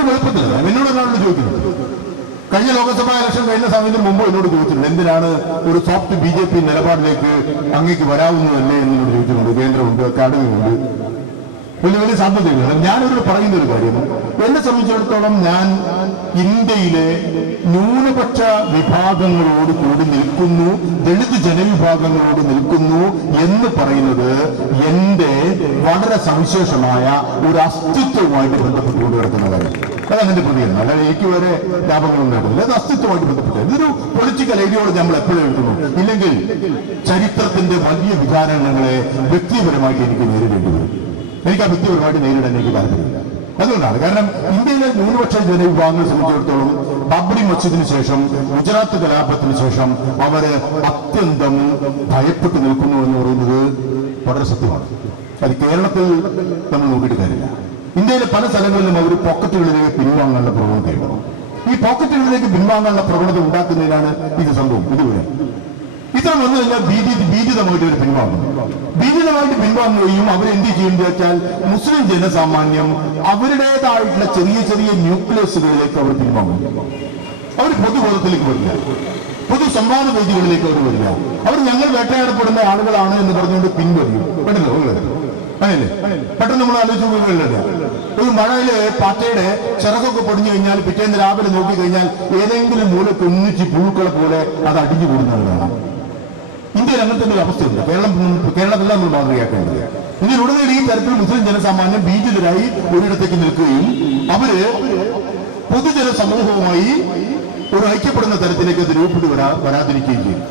ഏറ്റവും എളുപ്പത്തിലല്ല. എന്നോട് ഒരാളോട് ചോദിക്കുന്നത്, കഴിഞ്ഞ ലോക്സഭാ ഇലക്ഷൻ കഴിഞ്ഞ സമയത്തിന് മുമ്പ് എന്നോട് ചോദിച്ചിട്ടുണ്ട്, എന്തിനാണ് ഒരു സോഫ്റ്റ് BJP നിലപാടിലേക്ക് അങ്ങേക്ക് വരാവുന്നതല്ലേ എന്നോട് ചോദിച്ചിട്ടുണ്ട്. കേന്ദ്രമുണ്ട്, അക്കാഡമിയുണ്ട്, വലിയ വലിയ സാധ്യതകൾ. ഞാനൊരു പറയുന്ന ഒരു കാര്യം, എന്നെ സംബന്ധിച്ചിടത്തോളം ഞാൻ ഇന്ത്യയിലെ ന്യൂനപക്ഷ വിഭാഗങ്ങളോട് കൂടി നിൽക്കുന്നു, ദളിത് ജനവിഭാഗങ്ങളോട് നിൽക്കുന്നു എന്ന് പറയുന്നത് എന്റെ വളരെ സവിശേഷമായ ഒരു അസ്തിത്വവുമായിട്ട് ബന്ധപ്പെട്ടുകൊണ്ട് കിടക്കുന്ന കാര്യം. അതാണ് എന്റെ പ്രതികരണം. അല്ലാതെ എനിക്ക് വരെ ലാഭങ്ങളൊന്നും നേടുന്നില്ല. അത് അസ്തിത്വമായിട്ട് ബന്ധപ്പെട്ടത്. ഇതൊരു പൊളിറ്റിക്കൽ ഐഡിയോളജി നമ്മൾ എപ്പോഴും എഴുതുന്നു. ഇല്ലെങ്കിൽ ചരിത്രത്തിന്റെ വലിയ വികാരങ്ങളെ വ്യക്തിപരമായിട്ട് എനിക്ക് നേരിടേണ്ടി വരും. എനിക്ക് ആ വ്യക്തിപരമായിട്ട് നേരിടാൻ എനിക്ക് താല്പര്യമില്ല. അതുകൊണ്ടാണ്. കാരണം ഇന്ത്യയിലെ ന്യൂനപക്ഷ ജനവിഭാഗങ്ങളെ സംബന്ധിച്ചിടത്തോളം ബാബറി മസ്ജിദിന് ശേഷം, ഗുജറാത്ത് കലാപത്തിന് ശേഷം അവര് അത്യന്തം ഭയപ്പെട്ടു നിൽക്കുന്നു എന്ന് പറയുന്നത് വളരെ സത്യമാണ്. അത് കേരളത്തിൽ നമ്മൾ നോക്കിയിട്ട് കാര്യമില്ല. ഇന്ത്യയിലെ പല സ്ഥലങ്ങളിലും അവർ പോക്കറ്റുകളിലേക്ക് പിൻവാങ്ങാനുള്ള പ്രവണതയുണ്ട്. ഈ പോക്കറ്റുകളിലേക്ക് പിൻവാങ്ങാനുള്ള പ്രവണത ഉണ്ടാക്കുന്നതിനാണ് ഇത് സംഭവം. ഇതുവരെ ഇത്ര വന്നു കഴിഞ്ഞാൽ ഭീതിതമായിട്ട് അവർ പിൻവാങ്ങും. ഭീതിതമായിട്ട് പിൻവാങ്ങുകയും അവരെന്ത് ചെയ്യുന്നത് വെച്ചാൽ മുസ്ലിം ജനസാമാന്യം അവരുടേതായിട്ടുള്ള ചെറിയ ചെറിയ ന്യൂക്ലിയസുകളിലേക്ക് അവർ പിൻവാങ്ങും. അവർ പൊതുബോധത്തിലേക്ക് വരില്ല, പൊതു സംവാദ വേദികളിലേക്ക് അവർ വരില്ല. അവർ ഞങ്ങൾ വേട്ടയാടപ്പെടുന്ന ആളുകളാണ് എന്ന് പറഞ്ഞുകൊണ്ട് പിൻവലിയും. പെട്ടെന്ന് അങ്ങനെയല്ലേ? പെട്ടെന്ന് നമ്മൾ ആലോചിച്ച് പോകുന്നില്ല. ഒരു മഴയില് പാറ്റയുടെ ചിറകൊക്കെ പൊടിഞ്ഞു കഴിഞ്ഞാൽ പിറ്റേന്ന് രാവിലെ നോക്കിക്കഴിഞ്ഞാൽ ഏതെങ്കിലും മൂലക്ക് ഒന്നിച്ച് പുഴുക്കളെ പോലെ അത് അടിഞ്ഞു കൂടുന്നത് കാണാം. ഇന്ത്യയിൽ അങ്ങനത്തെ ഒരു അവസ്ഥയുണ്ട്. കേരളത്തിലാണ് നമ്മൾ മാതൃകയാക്കേണ്ടത്. ഇതിലുടനീളം ഈ തരത്തിൽ മുസ്ലിം ജനസാമാന്യം ഭീതിതരായി ഒരിടത്തേക്ക് നിൽക്കുകയും അവര് പൊതുജന സമൂഹവുമായി ഒരു ഐക്യപ്പെടുന്ന തരത്തിലേക്ക് അത് രൂപപ്പെട്ടു വരാതിരിക്കുകയും ചെയ്യും.